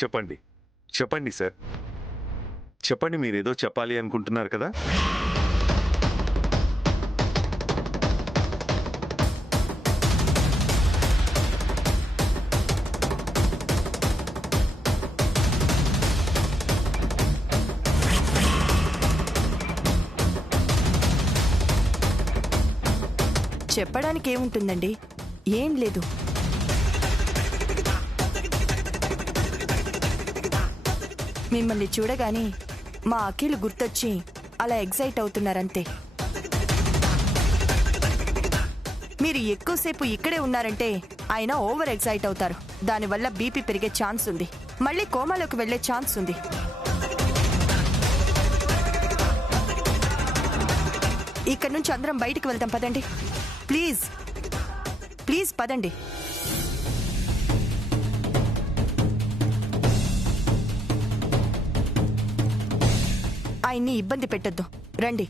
చెప్పండి చెప్పండి సార్. చెప్పండి, మీరేదో చెప్పాలి అనుకుంటున్నారు కదా. చెప్పడానికి ఏముంటుందండి, ఏం లేదు. మిమ్మల్ని చూడగానే మా అఖిల్ గుర్తొచ్చి అలా ఎగ్జైట్ అవుతున్నారంతే. మీరు ఎక్కువసేపు ఇక్కడే ఉన్నారంటే ఆయన ఓవర్ ఎగ్జైట్ అవుతారు. దానివల్ల బీపీ పెరిగే ఛాన్స్ ఉంది, మళ్ళీ కోమాలోకి వెళ్లే ఛాన్స్ ఉంది. ఇక్కడి నుంచి అందరం బయటికి వెళ్తాం, పదండి ప్లీజ్. ప్లీజ్ పదండి. ఆయన్ని ఇబ్బంది పెట్టొద్దు, రండి.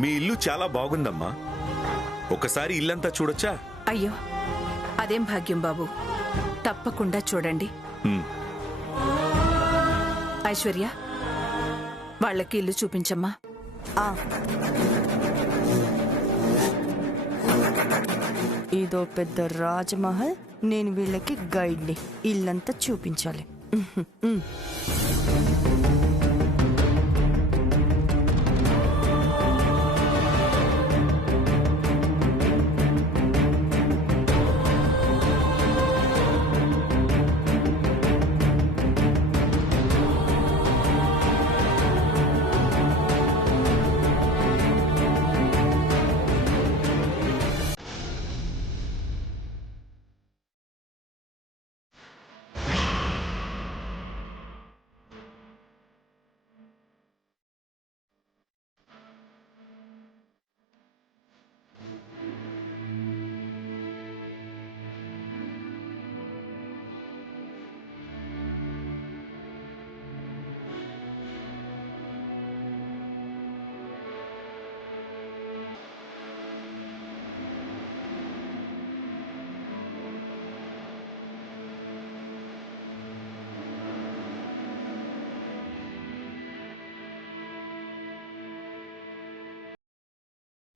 మీ ఇల్లు చాలా బాగుందమ్మా, ఒకసారి ఇల్లంతా చూడొచ్చా? అయ్యో, అదేం భాగ్యం బాబు, తప్పకుండా చూడండి. ఐశ్వర్య, వాళ్ళకి ఇల్లు చూపించమ్మా. ఇదో పెద్ద రాజమహల్, నేను వీళ్ళకి గైడ్ని. ఇల్లంతా చూపించాలి.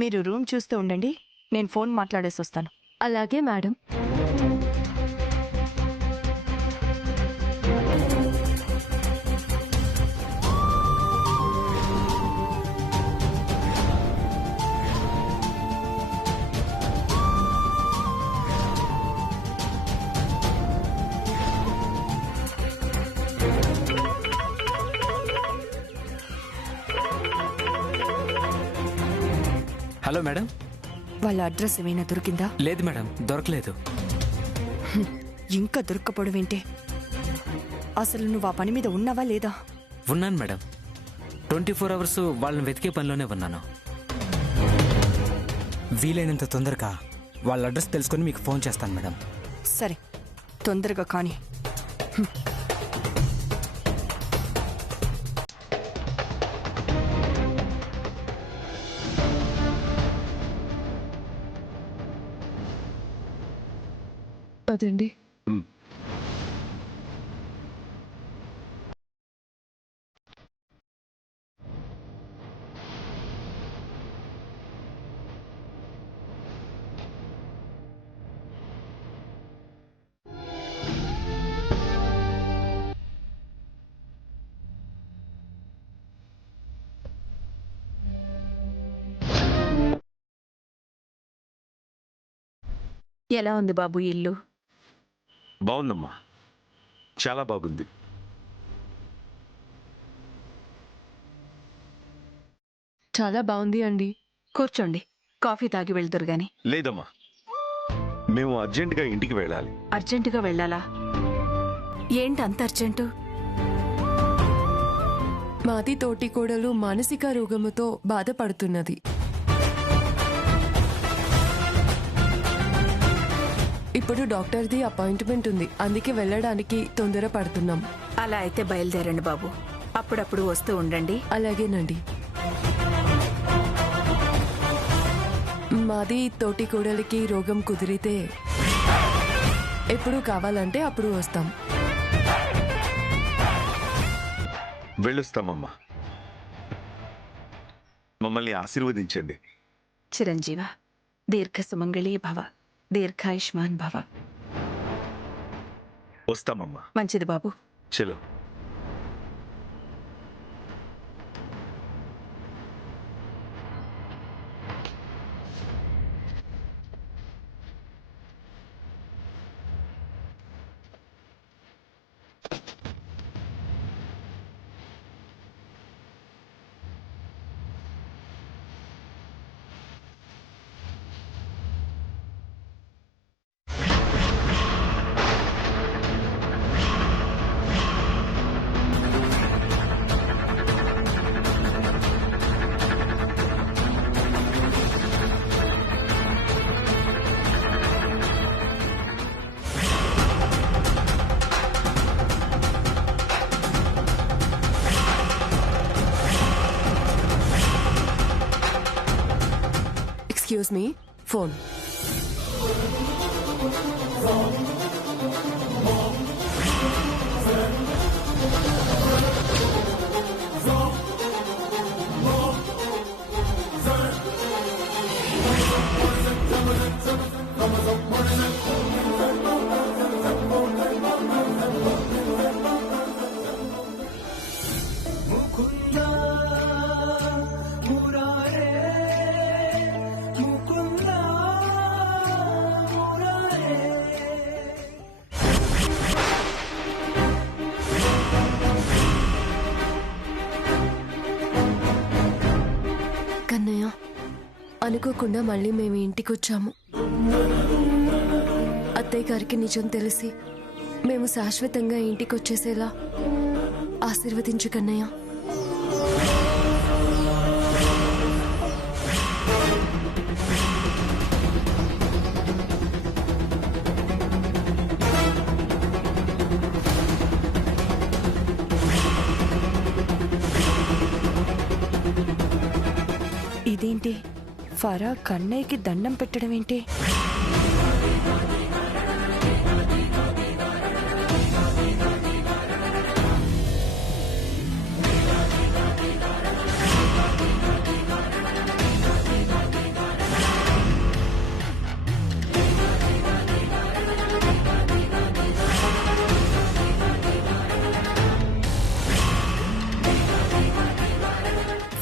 మీరు రూమ్ చూస్తూ ఉండండి, నేను ఫోన్ మాట్లాడేసి వస్తాను. అలాగే మేడం. Hello madam. వాళ్ళ అడ్రస్ ఏమైనా దొరికిందా? లేదు మేడం, దొరకలేదు. ఇంకా దొరక్కపోవడం ఏంటి? అసలు నువ్వు ఆ పని మీద ఉన్నావా లేదా? ఉన్నాను మేడం, 24 అవర్స్ వాళ్ళని వెతికే పనిలోనే ఉన్నాను. వీలైనంత తొందరగా వాళ్ళ అడ్రస్ తెలుసుకొని మీకు ఫోన్ చేస్తాను మేడం. సరే, తొందరగా కానీ. అదండి. ఎలా ఉంది బాబు ఇల్లు? బాగుందమ్మా, చాలా బాగుంది. చాలా బాగుంది అండి. కూర్చోండి, కాఫీ తాగి వెళ్తురు గాని. లేదమ్మా, మేము అర్జెంటుగా ఇంటికి వెళ్ళాలి. అర్జెంటుగా వెళ్ళాలా? ఏంటి అంత అర్జెంటు? మాది తోటి కోడలు మానసిక రోగముతో బాధపడుతున్నది. ఇప్పుడు డాక్టర్ది అపాయింట్మెంట్ ఉంది, అందుకే వెళ్ళడానికి తొందరపడుతున్నాం. అలా అయితే బయలుదేరండి బాబు. అప్పుడప్పుడు వస్తూ ఉండండి. అలాగేనండి. మాది తోటి కోడలికి రోగం కుదిరితే ఎప్పుడు కావాలంటే అప్పుడు వస్తాం. వెళ్ళొస్తామమ్మా. మమ్మల్ని ఆశీర్వదించండి. చిరంజీవ, దీర్ఘ సుమంగళీ భవ, దీర్ఘాయుష్మాన్ భవ. వస్తామమ్మా. మంచిది బాబు. చలో. Excuse me, phone. కన్నయ్య, అనుకోకుండా మళ్ళీ మేము ఇంటికి వచ్చాము. అత్తయ్య గారికి నిజం తెలిసి మేము శాశ్వతంగా ఇంటికి వచ్చేసేలా ఆశీర్వదించు కన్నయ్య. ఇదేంటి, ఫరా కన్నయ్యకి దండం పెట్టడం ఏంటి?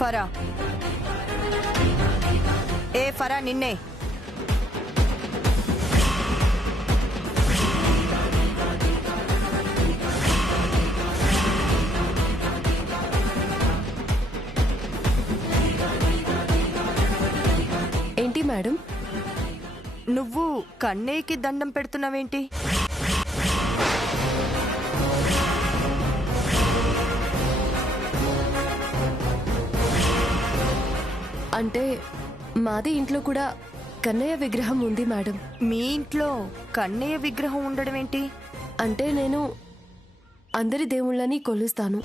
ఫరా, ఏ ఫరా, నిన్నే. ఏంటి మేడం, నువ్వు కన్నయ్యకి దండం పెడుతున్నావేంటి? అంటే మాది ఇంట్లో కూడా కన్నయ్య విగ్రహం ఉంది మేడం. మీ ఇంట్లో కన్నయ్య విగ్రహం ఉండడం ఏంటి? అంటే నేను అందరి దేవుళ్ళని కొలుస్తాను.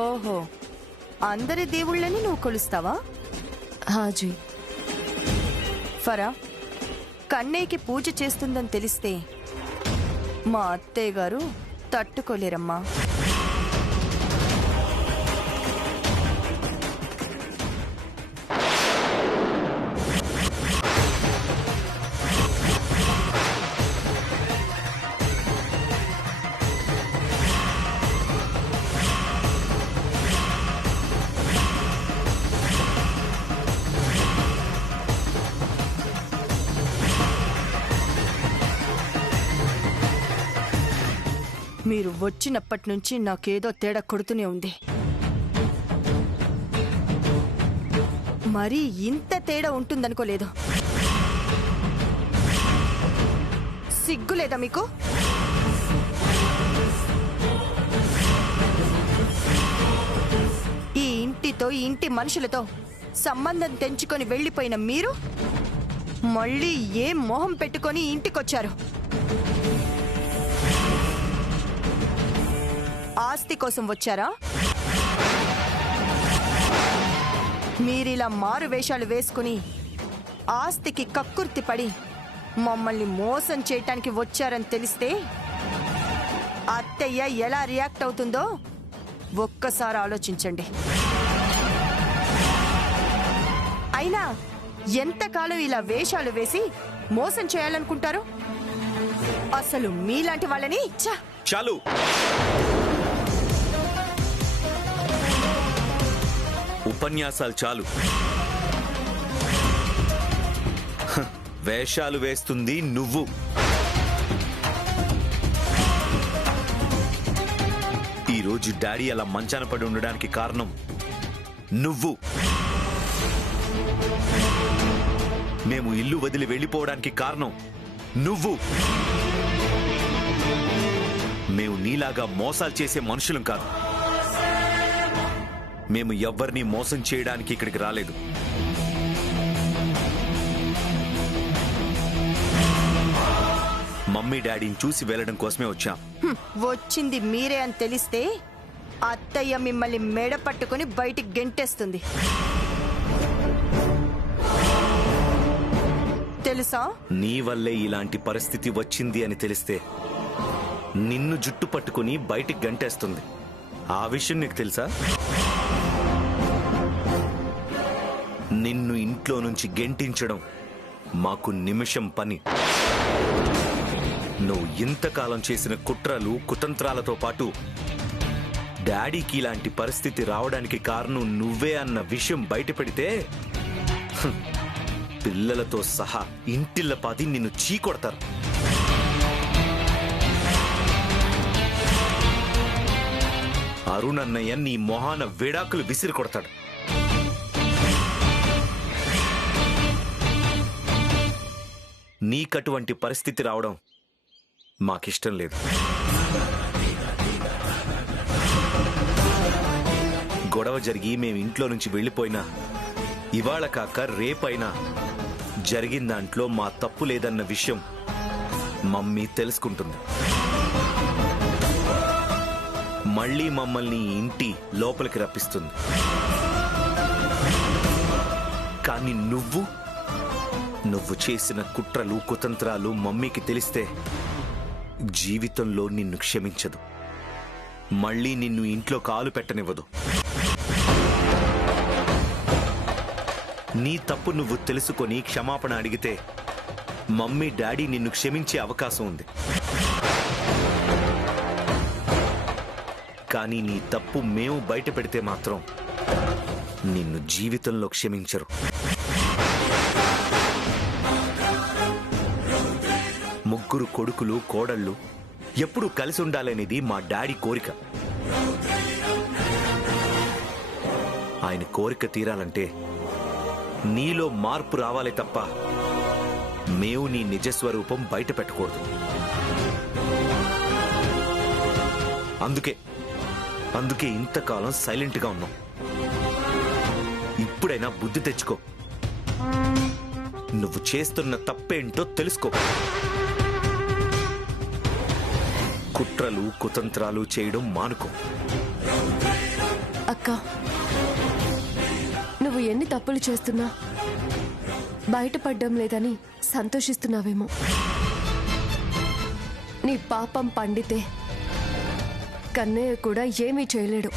ఓహో, అందరి దేవుళ్ళని నువ్వు కొలుస్తావా? హాజీ. ఫరా, కన్నయ్యకి పూజ చేస్తుందని తెలిస్తే మా అత్తయ్య గారు తట్టుకోలేరమ్మా. మీరు వచ్చినప్పటి నుంచి నాకేదో తేడా కొడుతూనే ఉంది. మరీ ఇంత తేడా ఉంటుందనుకోలేదు. సిగ్గులేదా మీకు? డాడీతో ఈ ఇంటి మనుషులతో సంబంధం తెంచుకొని వెళ్ళిపోయిన మీరు మళ్ళీ ఏ మొహం పెట్టుకొని ఇంటికొచ్చారు? ఆస్తి కోసం వచ్చారా? మీరిలా మారు వేషాలు వేసుకుని ఆస్తికి కక్కుర్తి పడి మమ్మల్ని మోసం చేయటానికి వచ్చారని తెలిస్తే అత్తయ్య ఎలా రియాక్ట్ అవుతుందో ఒక్కసారి ఆలోచించండి. అయినా ఎంతకాలం ఇలా వేషాలు వేసి మోసం చేయాలనుకుంటారు? అసలు మీలాంటి వాళ్ళని చాలు. ఉపన్యాసాలు చాలు. వేషాలు వేస్తుంది నువ్వు. ఈరోజు డాడీ అలా మంచాన పడి ఉండడానికి కారణం నువ్వు. మేము ఇల్లు వదిలి వెళ్ళిపోవడానికి కారణం నువ్వు. మేము నీలాగా మోసాలు చేసే మనుషులం కాదు. మేము ఎవ్వరినీ మోసం చేయడానికి ఇక్కడికి రాలేదు. మమ్మీ డాడీని చూసి వెళ్ళడం కోసమే వచ్చాం. వచ్చింది మీరే అని తెలిస్తే అత్తయ్య మిమ్మల్ని మెడ పట్టుకుని బయటికి గెంటేస్తుంది తెలుసా? నీ వల్లే ఇలాంటి పరిస్థితి వచ్చింది అని తెలిస్తే నిన్ను జుట్టు పట్టుకుని బయటికి గంటేస్తుంది. ఆ విషయం నీకు తెలుసా? నిన్ను ఇంట్లో నుంచి గెంటించడం మాకు నిమిషం పని. నువ్వు ఇంతకాలం చేసిన కుట్రలు కుతంత్రాలతో పాటు డాడీకి ఇలాంటి పరిస్థితి రావడానికి కారణం నువ్వే అన్న విషయం బయటపెడితే పిల్లలతో సహా ఇంటిల్లపాది నిన్ను చీకొడతారు. అరుణ్ అన్నయ్య నీ మొహాన విడాకులు విసిరి కొడతాడు. నీకటువంటి పరిస్థితి రావడం మాకిష్టం లేదు. గొడవ జరిగి మేము ఇంట్లో నుంచి వెళ్ళిపోయినా ఇవాళ కాక రేపైనా జరిగిన దాంట్లో మా తప్పు లేదన్న విషయం మమ్మీ తెలుసుకుంటుంది. మళ్ళీ మమ్మల్ని ఇంటి లోపలికి రప్పిస్తుంది. కానీ నువ్వు చేసిన కుట్రలు కుతంత్రాలు మమ్మీకి తెలిస్తే జీవితంలో నిన్ను క్షమించదు. మళ్ళీ నిన్ను ఇంట్లో కాలు పెట్టనివ్వదు. నీ తప్పు నువ్వు తెలుసుకొని క్షమాపణ అడిగితే మమ్మీ డాడీ నిన్ను క్షమించే అవకాశం ఉంది. కానీ నీ తప్పు మేము బయట పెడితే మాత్రం నిన్ను జీవితంలో క్షమించరు. ముగ్గురు కొడుకులు కోడళ్ళు ఎప్పుడూ కలిసి ఉండాలనేది మా డాడీ కోరిక. ఆయన కోరిక తీరాలంటే నీలో మార్పు రావాలి తప్ప మేము నీ నిజస్వరూపం బయట పెట్టకూడదు. అందుకే ఇంతకాలం సైలెంట్గా ఉన్నాం. ఇప్పుడైనా బుద్ధి తెచ్చుకో. నువ్వు చేస్తున్న తప్పేంటో తెలుసుకో. కుట్రలు కుతంత్రాలు చేయడం మానుకో. అక్క, నువ్వు ఎన్ని తప్పులు చేస్తున్నా బయటపడ్డం లేదని సంతోషిస్తున్నావేమో. నీ పాపం పండితే కన్నయ్య కూడా ఏమీ చేయలేడు.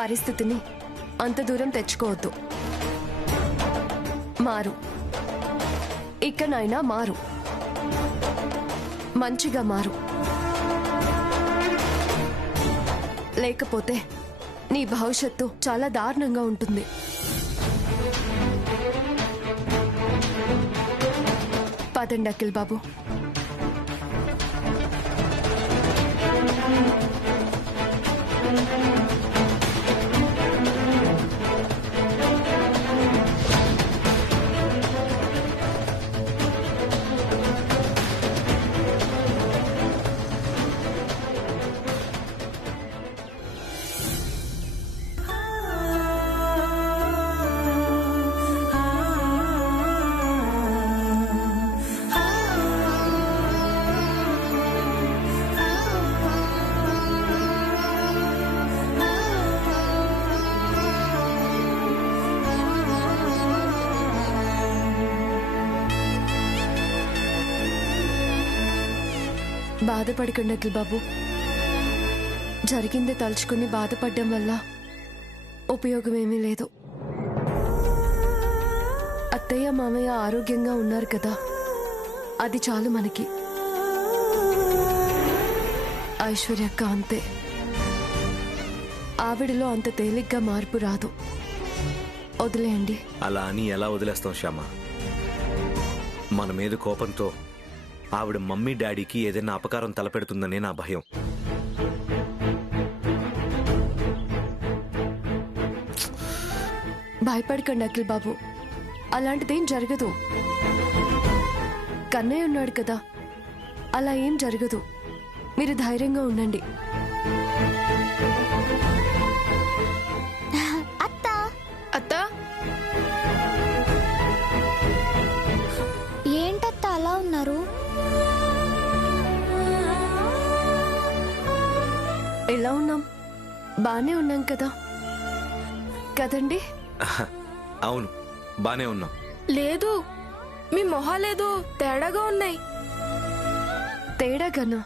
పరిస్థితిని అంత దూరం తెచ్చుకోవద్దు. మారు. ఇకనైనా మారు. మంచిగా మారు. లేకపోతే నీ భవిష్యత్తు చాలా దారుణంగా ఉంటుంది. పదండి అఖిల్ బాబు. బాధపడకండి అఖిల్ బాబు. జరిగిందే తలుచుకుని బాధపడడం వల్ల ఉపయోగమేమీ లేదు. అత్తయ్య మామయ్య ఆరోగ్యంగా ఉన్నారు కదా, అది చాలు మనకి. ఐశ్వర్యక్క అంతే, ఆవిడలో అంత తేలిగ్గా మార్పు రాదు. వదిలేయండి. అలా అని ఎలా వదిలేస్తాం శ్యామ? మన మీద కోపంతో ఆవిడ మమ్మీ డాడీకి ఏదైనా అపకారం తలపెడుతుందనే నా భయం. భయపడకండి అఖిల్ బాబు, అలాంటిదేం జరగదు. కన్నయ్య ఉన్నాడు కదా, అలా ఏం జరగదు. మీరు ధైర్యంగా ఉండండి. అత్త, ఏంటత్త అలా ఉన్నారు? ఎలా ఉన్నాం? బానే ఉన్నాం కదా, కదండి? అవును, బానే ఉన్నాం. లేదు, మీ మొహాలేదో తేడాగా ఉన్నాయి. తేడాగానా?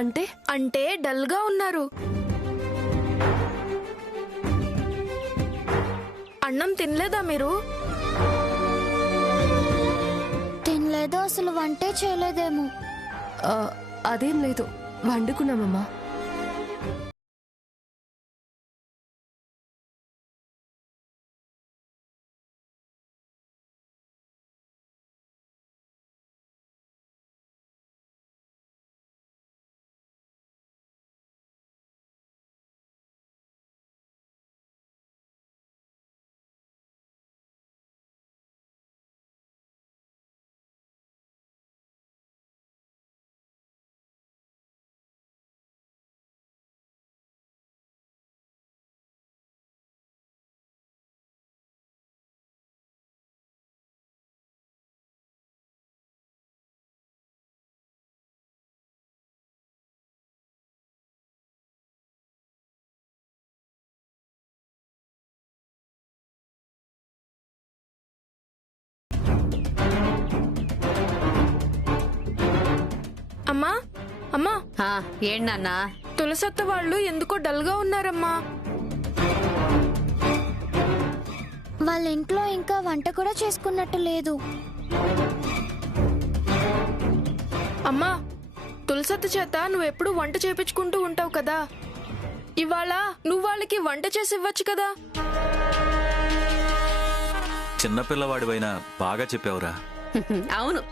అంటే అంటే డల్ గా ఉన్నారు. అన్నం తినలేదా మీరు? తినలేదు, అసలు వంటే చేయలేదేమో. అదేం లేదు, వండుకున్నామమ్మా. అమ్మా, అమ్మా, ఏంటన్నా? తులసత్త వాళ్ళు ఎందుకో డల్ గా ఉన్నారమ్మా. వాళ్ళ ఇంట్లో ఇంకా వంట కూడా చేసుకున్నట్టు లేదు. అమ్మా, తులసత్త చేత నువ్వెప్పుడు వంట చేపించుకుంటూ ఉంటావు కదా, ఇవాళ నువ్వు వాళ్ళకి వంట చేసి ఇవ్వచ్చు కదా. చిన్నపిల్లవాడివైనా బాగా చెప్పావురా. అవును,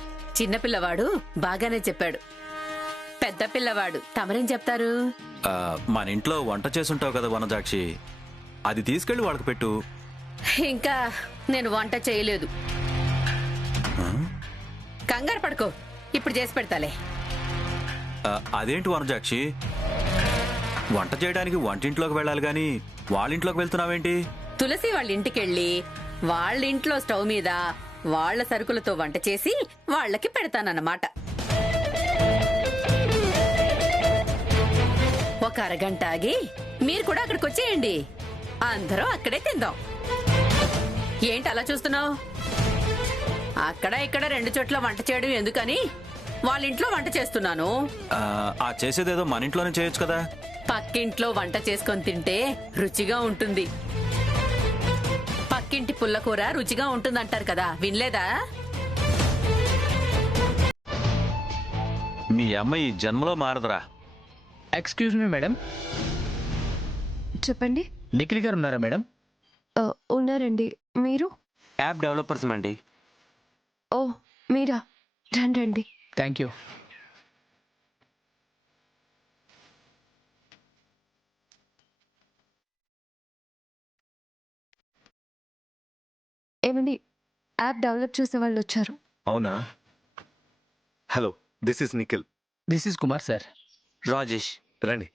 చిన్నపిల్లవాడు బాగానే చెప్పాడు. పెద్ద పిల్లవాడు తమరేం చెప్తారు? మన ఇంట్లో వంట చేసుంటావు కదా వనజాక్షి, అది తీసుకెళ్లి వాళ్ళకి పెట్టు. ఇంకా నేను వంట చేయలేదు. కంగారు పడుకో, ఇప్పుడు చేసి పెడతాలే. అదేంటి వనజాక్షి, వంట చేయడానికి వంటింట్లోకి వెళ్ళాలి గాని వాళ్ళింట్లోకి వెళ్తున్నావేంటి? తులసి వాళ్ళ ఇంటికెళ్ళి వాళ్ళ ఇంట్లో స్టవ్ మీద వాళ్ళ సరుకులతో వంట చేసి వాళ్ళకి పెడతానన్నమాట. ఒక అరగంట ఆగి మీరు కూడా అక్కడికి వచ్చేయండి, అందరూ అక్కడే తిందాం. ఏంటి అలా చూస్తున్నావు? అక్కడ ఇక్కడ 2 చోట్ల వంట చేయడం ఎందుకని వాళ్ళ ఇంట్లో వంట చేస్తున్నాను. ఆ చేసేదేదో మన ఇంట్లోనే చేయొచ్చు కదా. పక్కింట్లో వంట చేసుకొని తింటే రుచిగా ఉంటుంది. పక్కింటి పుల్లకూర రుచిగా ఉంటుందంటారు కదా, వినలేదా? మీ అమ్మ ఈ జన్మలో మారదురా. ఎక్స్క్యూజ్ మీ మేడం, చెప్పండి. నిఖిల్ గారు ఉన్నారా మేడం? ఉన్నారండి. మీరు? యాప్ డెవలపర్స్ అండి. ఓ, మీరా? రండి. Thank you. ఏమండి, యాప్ డెవలప్ చేసే వాళ్ళు వచ్చారు. అవునా? Hello, this is Nikhil. This is Kumar sir. Rajesh. రండి.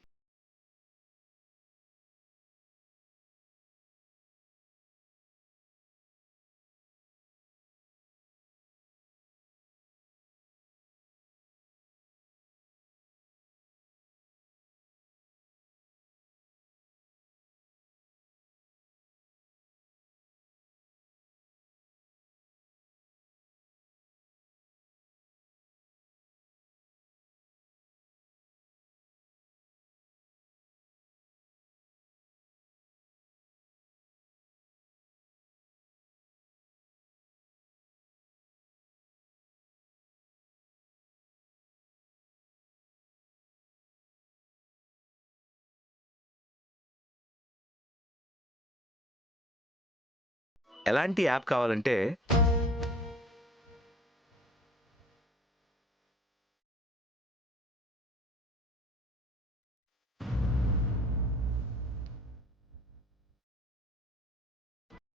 ఎలాంటి యాప్ కావాలంటే